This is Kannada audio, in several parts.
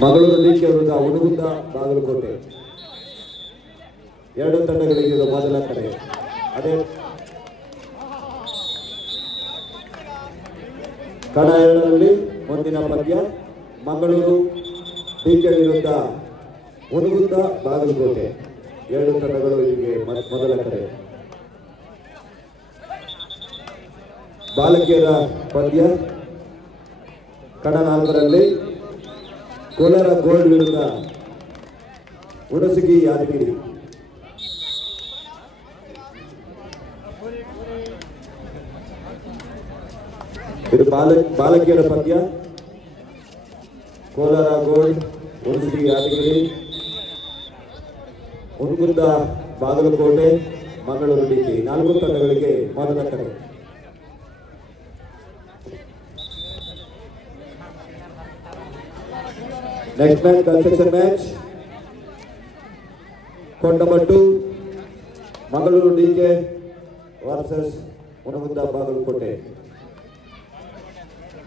ಮಂಗಳೂರು ಲೀಗ್ ವಿರುದ್ಧ ಹುಡುಗುಂದ ಬಾಗಲಕೋಟೆ ಎರಡು ತಂಡಗಳಿಗೆ ಇದು ಮೊದಲ ಕಡೆ. ಅದೇ ಕಡ ಎರಡರಲ್ಲಿ ಮುಂದಿನ ಪಂದ್ಯ ಮಂಗಳೂರು ಲೀಗ್ ವಿರುದ್ಧ ಹುಡುಗುಂದ ಬಾಗಲಕೋಟೆ ಎರಡು ತಂಡಗಳು ಇಲ್ಲಿಗೆ ಮೊದಲ ಕಡೆ. ಬಾಲಕಿಯರ ಪಂದ್ಯ ಕಡ ನಾಲ್ಕರಲ್ಲಿ ಕೋಲಾರ ಗೋಲ್ಡ್ ವಿರುದ್ಧ ಹುಣಸಗಿ ಯಾದಗಿರಿ. ಇದು ಬಾಲಕಿಯರ ಪಂದ್ಯ ಕೋಲಾರ ಗೋಲ್ಡ್ ಹುಣಸಗಿ ಯಾದಗಿರಿ, ಹುಣಗುಂದ ಬಾಗಲಕೋಟೆ, ಮಂಗಳೂರು ಡಿಕೆ ನಾಲ್ಕು ತಂಡಗಳಿಗೆ ಮೊದಲ ಕಡೆ. Next match, construction match. Court number 2, Mangaluru DK versus Unagunda Bagalkote.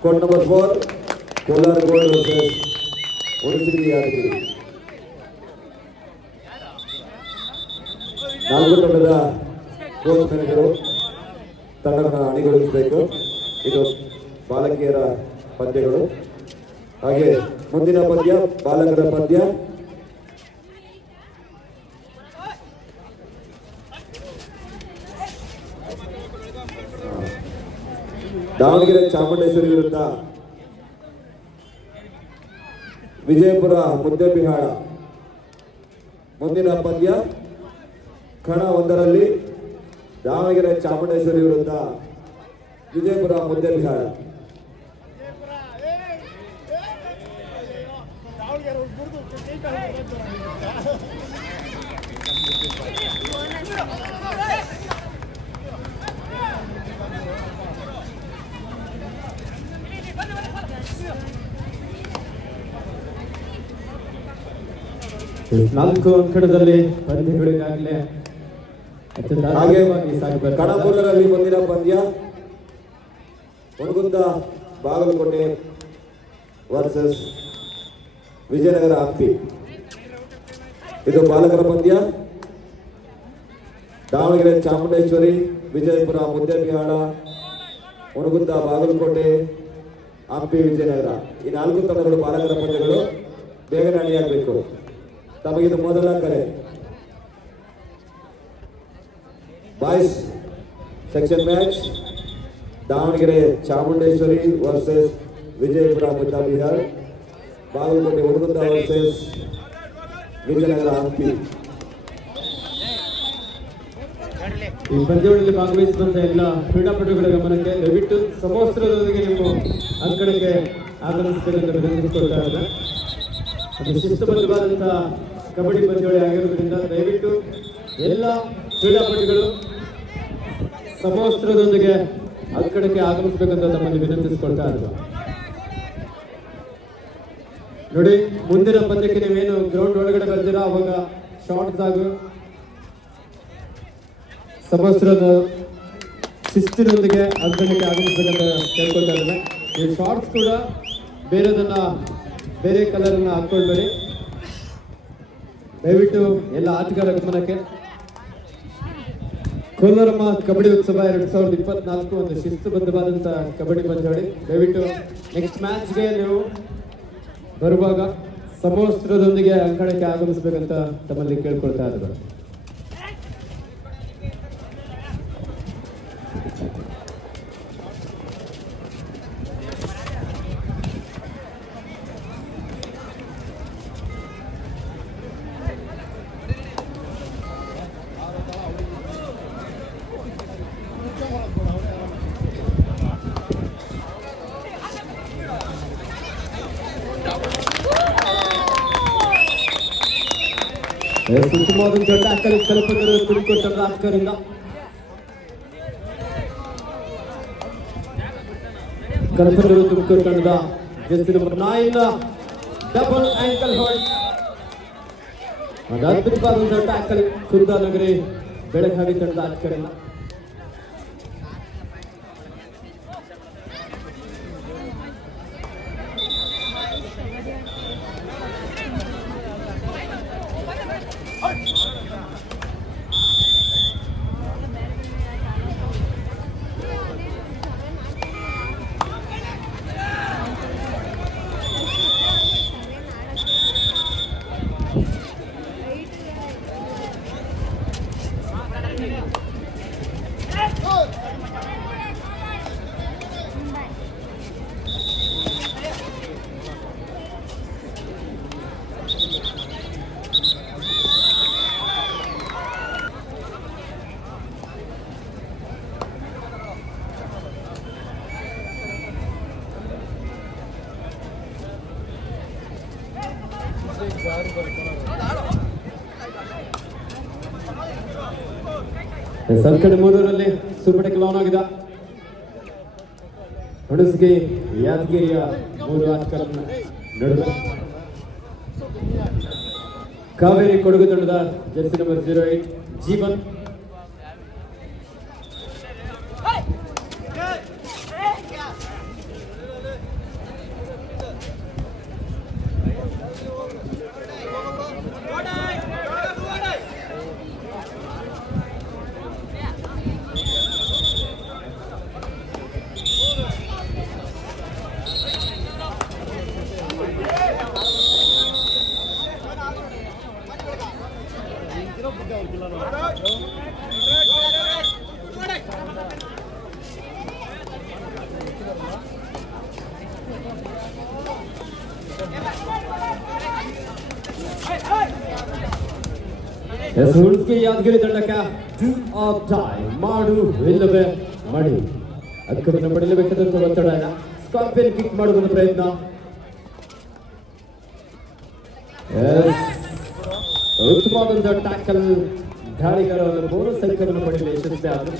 Court number 4, Kolar Gold versus Unasigi Yadagiri. ನಾಲ್ಕು ತಂಡದ ಕೋಚ್ ಮ್ಯಾನೇಜರು ತಂಡವನ್ನು ಅಣಿಗೊಳಿಸಬೇಕು. ಇದು ಬಾಲಕಿಯರ ಪಂದ್ಯಗಳು. ಹಾಗೆ ಮುಂದಿನ ಪಂದ್ಯ ಬಾಲಕರ ಪಂದ್ಯ. ದಾವಣಗೆರೆ ಚಾಮುಂಡೇಶ್ವರಿ ವಿರುದ್ಧ ವಿಜಯಪುರ ಮುದ್ದೆಬಿಹಾಳ. ಮುಂದಿನ ಪಂದ್ಯ ಕಣ ಒಂದರಲ್ಲಿ ದಾವಣಗೆರೆ ಚಾಮುಂಡೇಶ್ವರಿ ವಿರುದ್ಧ ವಿಜಯಪುರ ಮುದ್ದೆಬಿಹಾಳ. ನಾಲ್ಕು ಅಂಕಣದಲ್ಲಿ ಪಂದ್ಯಗಳಿಗಾಗಲೇ ಕಣಪುರದಲ್ಲಿ ಮುಂದಿನ ಪಂದ್ಯ ಹುಣಗುಂದ ಬಾಗಲಕೋಟೆ ವರ್ಸಸ್ ವಿಜಯನಗರ ಹಂಪಿ. ಇದು ಬಾಲಕರ ಪಂದ್ಯ. ದಾವಣಗೆರೆ ಚಾಮುಂಡೇಶ್ವರಿ, ವಿಜಯಪುರ ಮುದ್ದೆಬಿಹಾಳ, ಹುಣಗುಂದ ಬಾಗಲಕೋಟೆ, ಹಂಪಿ ವಿಜಯನಗರ ಈ ನಾಲ್ಕು ತಂಡಗಳು ಬಾಲಕರ ಪಂದ್ಯಗಳು. ಬೇಗನೆ ಅಣಿಯಾಗಬೇಕು. ತಮಗಿದು ಮೊದಲ ಕರೆ. Boys section match Davanagere Chamundeshwari versus Vijayapura Muddebihal, Bagalkot Hungund versus Vijayanagara Hampi. ಈ ಪಂದ್ಯಗಳಲ್ಲಿ ಭಾಗವಹಿಸಿದಂತ ಎಲ್ಲ ಕ್ರೀಡಾಪಟುಗಳ ಗಮನಕ್ಕೆ ದಯವಿಟ್ಟು ಸಮವಸ್ತ್ರದೊಂದಿಗೆ ನೀವು ಅಂಕಣಕ್ಕೆ ಆಗಮಿಸಬೇಕೆಂದು ವಿನಂತಿಸಿಕೊಳ್ತಾ ಇದ್ದಾರೆ. ಅದು ಶಿಸ್ತುಬದ್ಧವಾದಂತಹ ಕಬಡ್ಡಿ ಪಂದ್ಯಾವಳಿ ಆಗಿರುವುದರಿಂದ ದಯವಿಟ್ಟು ಎಲ್ಲ ಕ್ರೀಡಾಪಟುಗಳು ಸಮವಸ್ತ್ರದೊಂದಿಗೆ ಅಂಕಣಕ್ಕೆ ಆಗಮಿಸಬೇಕಂತ ತಮ್ಮಲ್ಲಿ ವಿನಂತಿಸಿಕೊಳ್ತಾ ಇದ್ದಾರೆ. ನೋಡಿ, ಮುಂದಿನ ಪಂದ್ಯಕ್ಕೆ ನೀವೇನು ಗ್ರೌಂಡ್ ಒಳಗಡೆ ಬರ್ತೀರಾ ಅವಾಗ ಶಾರ್ಟ್ಸ್ ಹಾಗೂ ಸಮವಸ್ತ್ರದ ಶಿಸ್ತಿನೊಂದಿಗೆ ಅಂಕಣಕ್ಕೆ ಆಗಮಿಸಬೇಕಂತ ಕೇಳ್ಕೊಳ್ತಾ ಇದ್ದಾರೆ. ಈ ಶಾರ್ಟ್ಸ್ ಕೂಡ ಬೇರೆ ಕಲರನ್ನು ಹಾಕೊಳ್ಬೇಡಿ. ದಯವಿಟ್ಟು ಎಲ್ಲ ಆಟಗಾರರ ಗಮನಕ್ಕೆ. ಕೋಲಾರಮ್ಮ ಕಬಡ್ಡಿ ಉತ್ಸವ 2024 ಒಂದು ಶಿಸ್ತುಬದ್ಧವಾದಂಥ ಕಬಡ್ಡಿ ಪಂದ್ಯಾವಳಿ. ದಯವಿಟ್ಟು ನೆಕ್ಸ್ಟ್ ಮ್ಯಾಚ್ಗೆ ನೀವು ಬರುವಾಗ ಸಮವಸ್ತ್ರದೊಂದಿಗೆ ಅಂಕಣಕ್ಕೆ ಆಗಮಿಸಬೇಕಂತ ತಮ್ಮಲ್ಲಿ ಕೇಳ್ಕೊಳ್ತಾ ಇದ್ದಾರೆ. ಉತ್ತಮವಾದಂಥ ಟ್ಯಾಕಲ್ ತಲುಪಿದರು ತುಮಕೂರು ಆಟಗಾರರಿಂದ. ಕಲ್ಪದರು ತುಮಕೂರು ತಂಡದ Jersey number 9 double ankle hold. ಅದ್ಭುತವಾದಂಥ ಟ್ಯಾಕಲ್ ಕುಂದಾನಗರಿ ಬೆಳಗಾವಿ ತಂಡದ ಆಟಗಾರರಿಂದ. ಸಂಕಟ ಮೂರರಲ್ಲಿ ಸೂಪರ್ ಲಾನ್ ಆಗಿದೆ. ಹುಣಸಗಿ ಯಾದಗಿರಿಯ 3 ಆಟಗಾರರ ನಡುವೆ ಕಾವೇರಿ ಕೊಡಗು ತಂಡದ ಜರ್ಸಿ ನಂಬರ್ 08 ಜೀವನ್ ಹುಣಸಗಿ ಯಾದಗಿರಿ ತಂಡಕ್ಕೆ ಟೂ ಆಫ್ ಟೈಮ್ ಮಾಡು ಇಲ್ಲವೇ ಮಾಡಿ ಅಂಕವನ್ನು ಪಡೆಯಲೇಬೇಕಾದಂತ ಒತ್ತಡ. ಸ್ಕಾರ್ಪಿಯನ್ ಕಿಕ್ ಮಾಡುವ ಪ್ರಯತ್ನ. ಉತ್ತಮವಾದಂತಹ ಟ್ಯಾಕಲ್ ದಾಳಿಗಾರರನ್ನು ಬೋನಸ್ ಅಂಕವನ್ನು ಪಡೆಯಲು ಯಶಸ್ವಿಯಾದರು.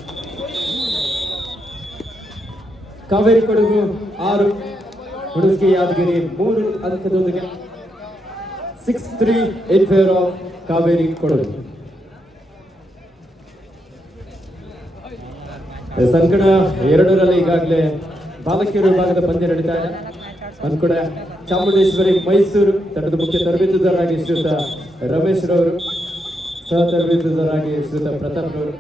Kaveri Kodagu 6, Hunasagi Yadgir 3 ಅಂಕದೊಂದಿಗೆ 6-3 in favor of Kaveri Kodagu. ಸಂಕಟ 2ರಲ್ಲಿ ಈಗಾಗಲೇ ಬಾಲಕಿಯರ ವಿಭಾಗದ ಪಂದ್ಯ ನಡೀತಾ ಇದೆ. ಒಂದು ಕಡೆ ಚಾಮುಂಡೇಶ್ವರಿ ಮೈಸೂರು ತಂಡದ ಮುಖ್ಯ ತರಬೇತುದಾರರಾಗಿ ಶ್ರೀಯುತ ರಮೇಶ್ ರವರು, ಸಹ ತರಬೇತುದಾರರಾಗಿ ಶ್ರೀಯುತ ಪ್ರತಾಪ್ ರವರು.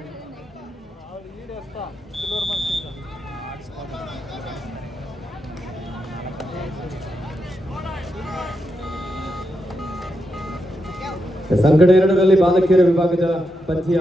ಸಂಕಟ 2ರಲ್ಲಿ ಬಾಲಕಿಯರ ವಿಭಾಗದ ಪಂದ್ಯ.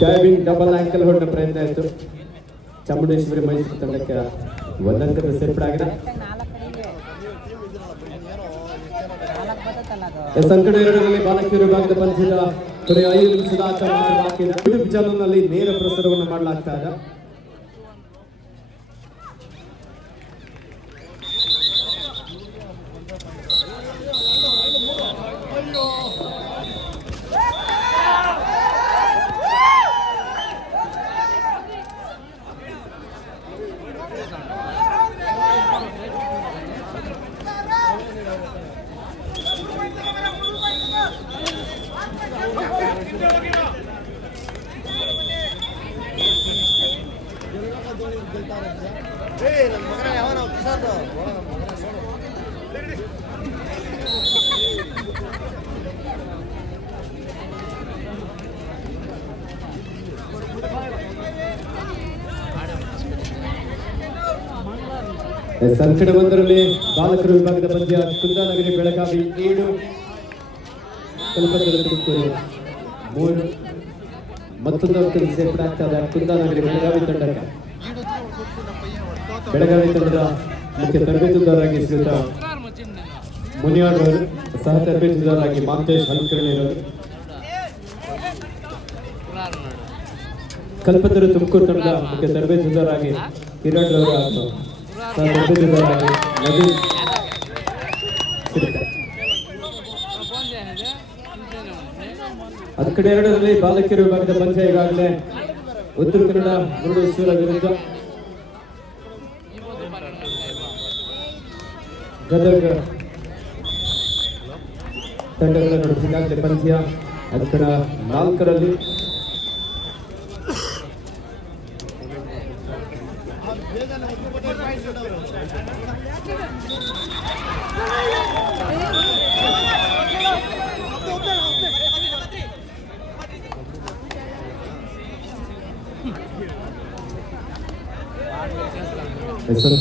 ಡೈವಿಂಗ್ ಡಬಲ್ ಆಂಕಲ್ ಹೊಡೆದ ಪ್ರಯತ್ನ ಆಯಿತು. ಚಾಮುಂಡೇಶ್ವರಿ ಮೈಸೂರು ತಂಡಕ್ಕೆ 1 ಅಂಕದ ಸೇರ್ಪಡೆ ಆಗಿದೆ. ಸಂಕಟ 2ರಲ್ಲಿ ಬಾಲಕಿಯರ ವಿಭಾಗದ ಪಂದ್ಯದ ಕೊನೆಯ 5 ನಿಮಿಷದ ಆಟ ಬಾಕಿ ಇದೆ. ಯೂಟ್ಯೂಬ್ ಚಾನಲ್ನಲ್ಲಿ ನೇರ ಪ್ರಸಾರವನ್ನು ಮಾಡಲಾಗ್ತಾ ಇದೆ. ಸಂಕಟ 1ರಲ್ಲಿ ಬಾಲಕರ ವಿಭಾಗದ ಪಂದ್ಯ. ಕುಂದಾನಗರಿ ಬೆಳಗಾವಿ 7, ಕಲ್ಪತರು ತುಮಕೂರು 3. ಮತ್ತೊಂದು ಅಂಕದ ಸೇರ್ಪಡೆ ಆಗ್ತಾ ಇದೆ ಕುಂದಾನಗರಿ ಬೆಳಗಾವಿ ತಂಡಕ್ಕೆ. ಬೆಳಗಾವಿ ತಂಡದ ಮುಖ್ಯ ತರಬೇತುದಾರರಾಗಿ ಶ್ರೀಯುತ ಮುನಿಯಾಡ್ ಅವರು, ಸಹ ತರಬೇತುದಾರರಾಗಿ ಮಾಂತೇಶ್ ಹಲ್ಕರ್ಣಿರವರು. ಕಲ್ಪತರು ತುಮಕೂರು ತಂಡದ ಮುಖ್ಯ ತರಬೇತುದಾರರಾಗಿ ಕಿರಣ್ ರವರು ಹಾಗೂ ಸಹ ತರಬೇತುದಾರರಾಗಿ ನವೀನ್ ಸಿರಿಕರ್. ಅದ ಕಡೆ 2ರಲ್ಲಿ ಬಾಲಕಿಯರ ವಿಭಾಗದ ಪಂದ್ಯ ಈಗಾಗಲೇ ಉತ್ತರ ಕನ್ನಡ ಮುರುಡೇಶ್ವರ ವಿರುದ್ಧ ಗದಗ ತಂಡಗಳ ನಡುವೆ ಈಗಾಗಲೇ ಪಂದ್ಯ. ಅದ ಕಡೆ 4ರಲ್ಲಿ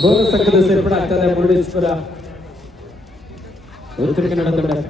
ಬೋನಸ್ ಸಂಘದ ಸೇರ್ಪಡೆ ಆಗ್ತದೆ ಮುರುಡೇಶ್ವರ ಉತ್ತರ ಕನ್ನಡ ತಂಡ.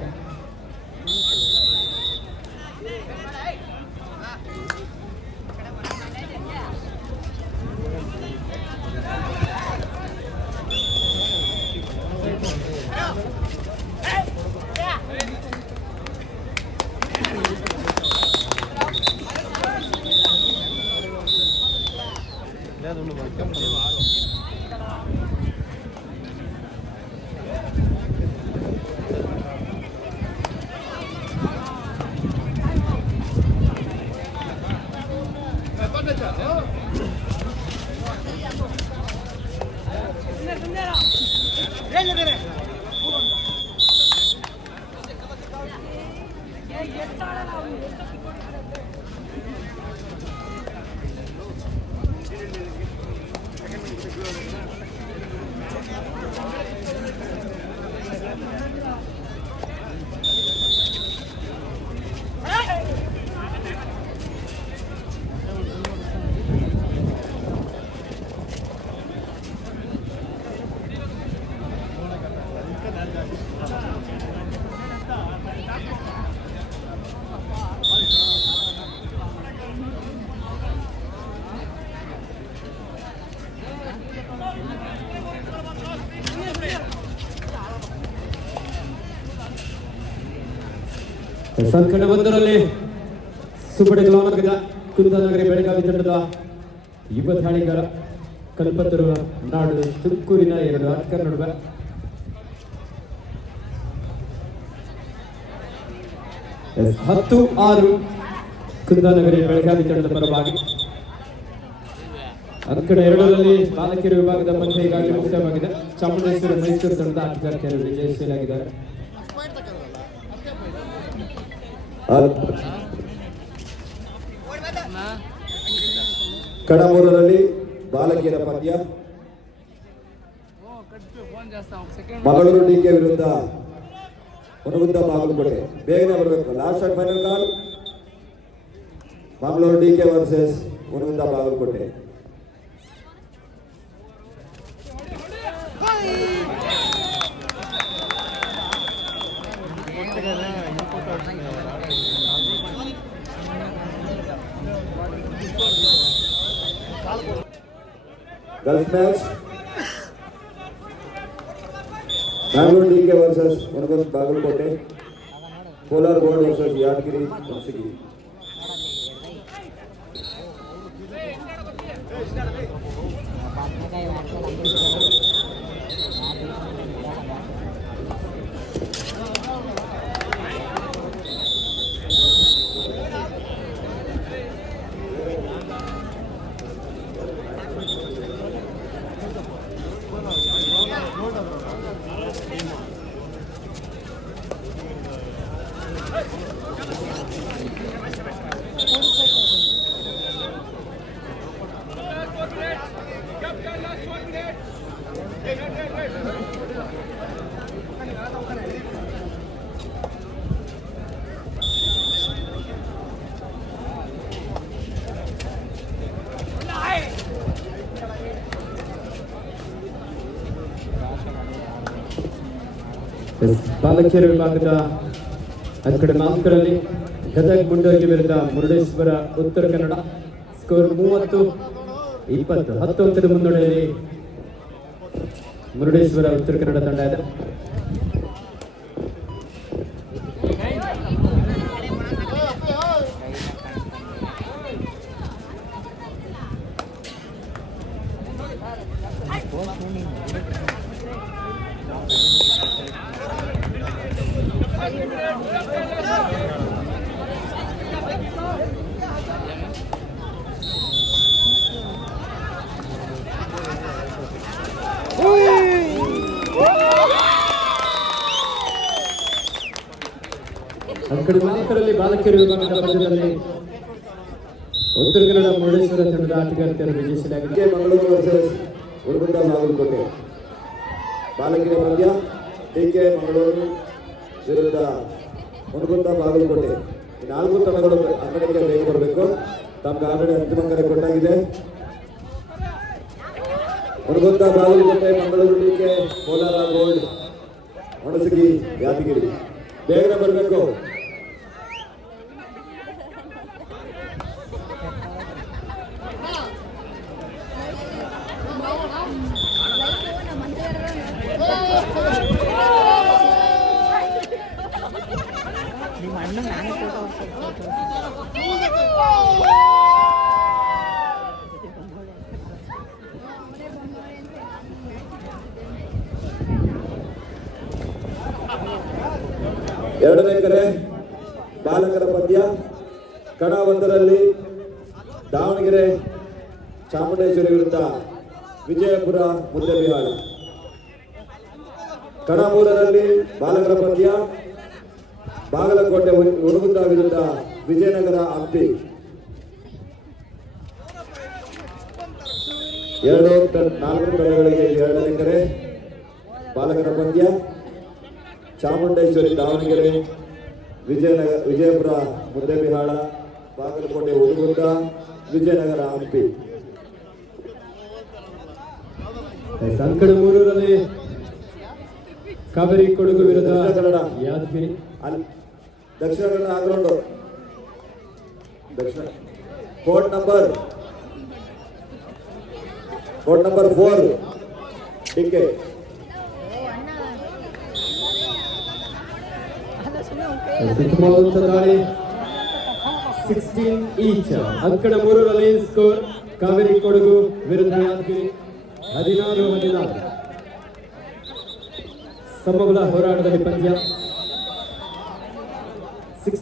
ಸಂಕಟ ಒಂದರಲ್ಲಿ ಸುಬಡೆ ಗ್ಲಾಮರ್ಗದ ಕುಂದಾನಗರಿ ಬೆಳಗಾವಿ ತಂಡದ ಯುವ ದಾಳಿಗಾರ ಕಲ್ಪತರು ನಾಡು ತುಮಕೂರಿನ ಎರಡು ಆಟಗಾರ ನಡುವೆ ಹತ್ತು 6 ಕುಂದಾನಗರಿ ಬೆಳಗಾವಿ ತಂಡದ ಪರವಾಗಿ. ಅಂಕಣ 2ರಲ್ಲಿ ಬಾಲಕಿಯರ ವಿಭಾಗದ ಪಂದ್ಯ ಈಗಾಗಲೇ ಮುಕ್ತಾಯವಾಗಿದೆ. ಚಾಮುಂಡೇಶ್ವರಿ ಮೈಸೂರು ತಂಡದ ಆಟಗಾರ್ತಿಯರು ವಿಜಯಶೀಲಾಗಿದ್ದಾರೆ. ಕಡ 3ರಲ್ಲಿ ಬಾಲಕಿಯರ ಪಂದ್ಯ ಮಂಗಳೂರು ಡಿಕೆ ವಿರುದ್ಧ ಹೊನಗುಂದ ಬಾಗಲಕೋಟೆ. ಬೇಗನೆ ಬರಬೇಕು. Last and final call Mangaluru DK versus Honagunda Bagalkote. ಗಲ್ಫ್ match Mangaluru DK versus Honagunda Bagalkote. Kolar Gold versus Yadgiri Hosagi. ಬಾಲಕಿಯರ ವಿಭಾಗದ ಅಂಕಣ 4ರಲ್ಲಿ ಗದಗ ಮುಂಡರಗಿ ವಿರುದ್ಧ ಮುರುಡೇಶ್ವರ ಉತ್ತರ ಕನ್ನಡ. ಸ್ಕೋರ್ 30-20 10 ಅಂಕದ ಮುನ್ನಡೆಯಲ್ಲಿ ಮುರುಡೇಶ್ವರ ಉತ್ತರ ಕನ್ನಡ ತಂಡ ಇದೆ. ಅಂಕಣ 4ರಲ್ಲಿ ಬಾಲಕಿಯರ ವಿಭಾಗದ ಪಂದ್ಯದಲ್ಲಿ ಉತ್ತರ ಕನ್ನಡ ಮುರುಡೇಶ್ವರ ತಂಡದ ಆಟಗಾರ್ತಿಯರು ವಿಜಯಶೀಲಾಗಿದ್ದಾರೆ. ಮಂಗಳೂರು ವರ್ಸಸ್ ಹೊನಗುಂದ ಬಾಗಲಕೋಟೆ. ಬಾಲಕಿಯರ ಪಂದ್ಯ ಡಿಕೆ ಮಂಗಳೂರು ವಿರುದ್ಧ ಹೊನಗುಂದ ಬಾಗಲಕೋಟೆ. 4 ತಂಡಗಳು ಅಂಗಡಿಗೆ ಬೇಗ ಬರಬೇಕು. ತಮ್ಗೆ ಆಲ್ರೆಡಿ ಅಂತಿಮ ಕರೆ ಕೊಟ್ಟಾಗಿದೆ. ಹುನಗುಂದ ಬಾಗಲಕೋಟೆ ಮಂಗಳೂರು ಡಿಕೆ ಕೋಲಾರ ಗೋಲ್ಡ್ ಹುಣಸಗಿ ಯಾದಗಿರಿ ಬೇಗನೆ ಬರಬೇಕು. ನಿಮ್ಮ ಅಣ್ಣ ನಾನೇ ಫೋಟೋ ಎರಡನೇ ಕರೆ ಬಾಲಕರ ಪಂದ್ಯ ಕಣ ಒಂದರಲ್ಲಿ ದಾವಣಗೆರೆ ಚಾಮುಂಡೇಶ್ವರಿ ವಿರುದ್ಧ ವಿಜಯಪುರ ಮುದ್ದೆಬಿಹಾಳ. ಕಣ ಮೂರರಲ್ಲಿ ಬಾಲಕರ ಪಂದ್ಯ ಬಾಗಲಕೋಟೆ ಹುನಗುಂದ ವಿರುದ್ಧ ವಿಜಯನಗರ ಹಂಪಿ. 4 ಕಡೆಗಳಿಗೆ ಎರಡನೇ ಕರೆ ಬಾಲಕರ ಪಂದ್ಯ ಚಾಮುಂಡೇಶ್ವರಿ ದಾವಣಗೆರೆ ವಿಜಯಪುರ ಮುದ್ದೆಬಿಹಾಳ ಬಾಗಲಕೋಟೆ ಹುನಗುಂದ ವಿಜಯನಗರ ಹಂಪಿ. ಸಂಕಡ ಮೂರರಲ್ಲಿ ಕಾವೇರಿ ಕೊಡಗು ವಿರುದ್ಧ ದಕ್ಷಿಣ ಕನ್ನಡ ಯಾದಗಿರಿ. ದಕ್ಷಿಣ ಕನ್ನಡ ಆಗ್ರೌಂಡ್ ದಕ್ಷಿಣ ಕೋಡ್ ನಂಬರ್ 4 ಡಿಕೆ ಉತ್ತಮವಾದಂಥ ದಾಳಿ 16 ಈಚ್. ಅಂಕಣ ಮೂರರಲ್ಲಿ ಸ್ಕೋರ್ ಕಾವೇರಿ ಕೊಡಗು ವಿರುದ್ಧ ಯಾದಗಿರಿ 16-16. ಸಮಬಲ ಹೋರಾಟದಲ್ಲಿ ಪಂದ್ಯ 16